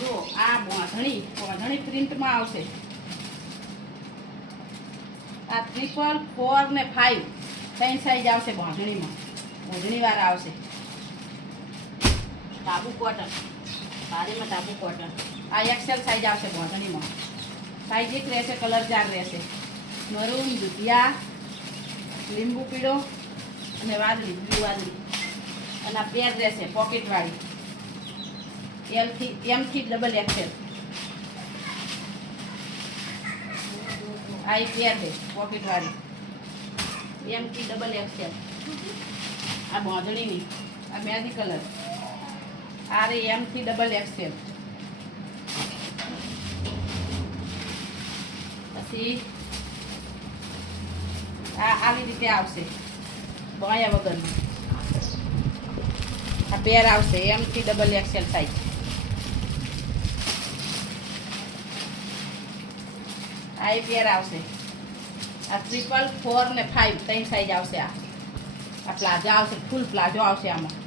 જુઓ આ બોંધણી પ્રિન્ટમાં આવશે. આ 3 4 ને 5 ત્રણ સાઈઝ આવશે બોંધણીમાં. બોંધણીવાળા આવશે. ટાબુ કોટન, સાડીમાં ટાબુ કોટન. આ એક્સેલ સાઈઝ આવશે બોંધણીમાં. સાઈઝ એક રહેશે, કલર 4 રહેશે. મરૂન, દુધિયા, લીંબુ પીળો અને વાદળી, બ્લુ વાદળી. અને આ પેર રહેશે પોકેટવાળી. એમથી ડબલ એક્સેલ. આ એક પેર છે પોકેટવાળી. એમથી ડબલ એક્સેલ. આ બોંધણીની, આ મહેંદી કલર. આ રે એમથી ડબલ એક્સેલ. પછી આ આવી રીતે આવશે બોયા વગરની. આ પેર આવશે એમથી ડબલ એક્સેલ સાઈઝ. આ એ પેર આવશે. આ 3 4 ને 5 ત્રણ સાઈઝ આવશે. આ પ્લાઝો આવશે, ફૂલ પ્લાઝો આવશે આમાં.